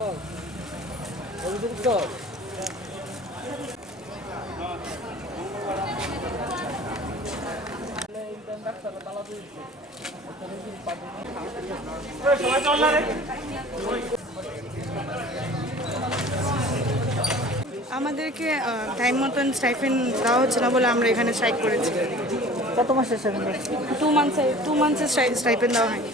আমাদেরকে টাইম মতন স্টাইপেন্ড দেওয়া হচ্ছে না বলে আমরা এখানে স্ট্রাইক করেছি। কত মাসে সেখানে 2 মান্থসের স্টাইপেন্ড দেওয়া হয়নি,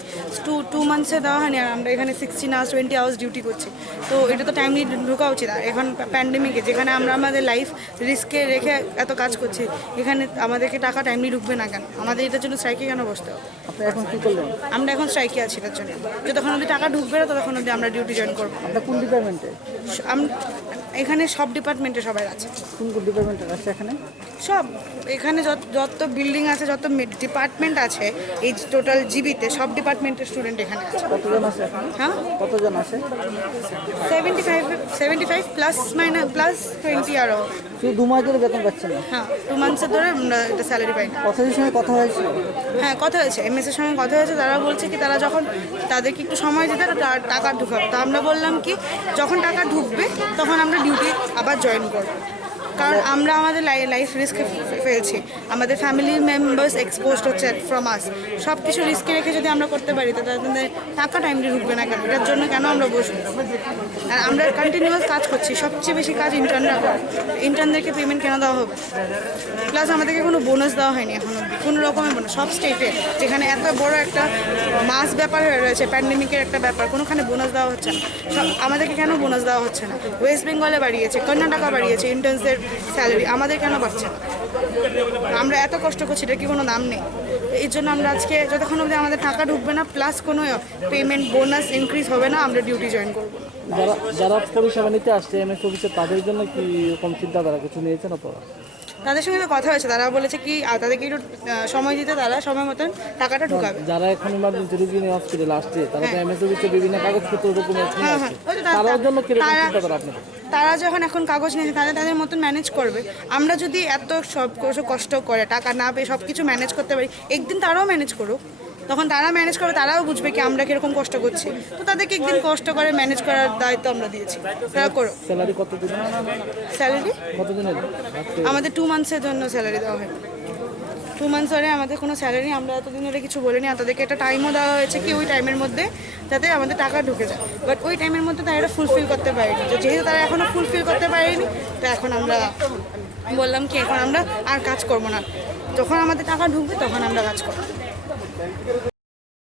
টু মান্থসে দেওয়া হয়নি। আর আমরা এখানে 16 আওয়ার্স 20 আওয়ার্স ডিউটি করছি, তো এটা তো টাইমলি ঢোকা উচিত। আর এখন প্যান্ডেমিকে যেখানে আমরা আমাদের লাইফ রিস্কে রেখে এত কাজ করছি, এখানে আমাদেরকে টাকা টাইমলি ঢুকবে না কেন? আমাদের এটার জন্য স্ট্রাইকে কেন বসতে হবে? আপনি এখন কি করলেন? আমরা এখন স্ট্রাইকে আছি এটার জন্য, যতক্ষণ অবধি টাকা ঢুকবে না ততক্ষণ অবধি আমরা ডিউটি জয়েন করবো। আপনার কোন ডিপার্টমেন্টে? এখানে সব ডিপার্টমেন্টে সবাই আছে। কোন কোন ডিপার্টমেন্টে আছে এখানে? সব এখানে যত বিল্ডিং আছে, যত ডিপার্টমেন্ট আছে, এই টোটাল জিবিতে সব ডিপার্টমেন্টের স্টুডেন্ট এখানে আছে। কতজন আছে এখানে? হ্যাঁ, কতজন আছে? 75 প্লাস 20 আরও। শুধু 2 মাস ধরে বেতন পাচ্ছেন না? হ্যাঁ, 2 মান্থসের ধরে আমরা এটা স্যালারি পাই না। অথরিটির সঙ্গে কথা হয়েছিল? হ্যাঁ, কথা হয়েছে, এমএস এর সঙ্গে কথা হয়েছে। তারা বলছে কি তারা যখন তাদেরকে একটু সময় দিতে টাকা ঢুকাবে, তো আমরা বললাম কি যখন টাকা ঢুকবে তখন আমরা ডিউটি আবার জয়েন করব। কারণ আমরা আমাদের লাইফ রিস্কে ফেলছি, আমাদের ফ্যামিলি মেম্বার্স এক্সপোজড হচ্ছে ফ্রম আস। সব কিছু রিস্কে রেখে যদি আমরা করতে পারি তো তাদের টাকা টাইমলি ঢুকবে না কেন? এটার জন্য কেন আমরা বসবো? আর আমরা কন্টিনিউয়াস কাজ করছি, সবচেয়ে বেশি কাজ ইন্টার্নরা করে। ইন্টার্নদেরকে পেমেন্ট কেন দেওয়া হবে? প্লাস আমাদেরকে কোনো বোনাস দেওয়া হয়নি এখন অব্দি, কোনো রকমের বোনাস। সব স্টেটে যেখানে এত বড় একটা মাস ব্যাপার হয়ে রয়েছে, প্যান্ডেমিকের একটা ব্যাপার, কোনোখানে বোনাস দেওয়া হচ্ছে না। আমাদেরকে কেন বোনাস দেওয়া হচ্ছে না? ওয়েস্ট বেঙ্গলে বাড়িয়েছে, কর্ণাটকা বাড়িয়েছে ইন্টার্নসদের স্যালারি, আমাদের কেন পাচ্ছে না? আমরা এত কষ্ট করছি, এটা কি কোনো দাম নেই? এই জন্য আমরা আজকে যতক্ষণ অবধি আমাদের টাকা ঢুকবে না, প্লাস কোনো পেমেন্ট বোনাস ইনক্রিজ হবে না, আমরা ডিউটি জয়েন করবো। যারা পরিষেবা নিতে আসছে এমএস অফিসে, তাদের জন্য কি রকম চিন্তাধারা কিছু নিয়েছেন আপনারা? তাদের সঙ্গে তো কথা হয়েছে, তারা বলেছে কি তাদেরকে একটু সময় দিতে, তারা সময় মতন টাকাটা ঢুকাবে। যারা এখন ইমার্জেন্সি রোগী নিয়ে হসপিটালে আসছে, তারা তো এমএস অফিসে বিভিন্ন কাগজপত্র ডকুমেন্টস নিয়ে হ্যাঁ, আসছে, হ্যাঁ, তাদের জন্য কি রকম চিন্তাধারা আপনাদের? তারা যখন এখন কাগজ নিয়েছে তাদের মতন ম্যানেজ করবে। আমরা যদি এত সব কষ্ট করে টাকা না পেয়ে সব কিছু ম্যানেজ করতে পারি, একদিন তারাও ম্যানেজ করুক, তখন তারা ম্যানেজ করবে, তারাও বুঝবে কি আমরা কীরকম কষ্ট করছি। তো তাদেরকে একদিন কষ্ট করে ম্যানেজ করার দায়িত্ব আমরা দিয়েছি, তারা করো। স্যালারি কতদিন? স্যালারি কতদিনের? আমাদের 2 মান্থসের জন্য স্যালারি দেওয়া হয়। 2 মান্থস ধরে আমাদের কোনো স্যালারি, আমরা এতদিন ধরে কিছু বলিনি। আর তাদেরকে একটা টাইমও দেওয়া হয়েছে কি ওই টাইমের মধ্যে যাতে আমাদের টাকা ঢুকে যায়, বাট ওই টাইমের মধ্যে তারা এটা ফুলফিল করতে পারেনি। তো যেহেতু তারা এখনও ফুলফিল করতে পারেনি, তো এখন আমরা বললাম কি এখন আমরা আর কাজ করবো না, যখন আমাদের টাকা ঢুকবে তখন আমরা কাজ করবো।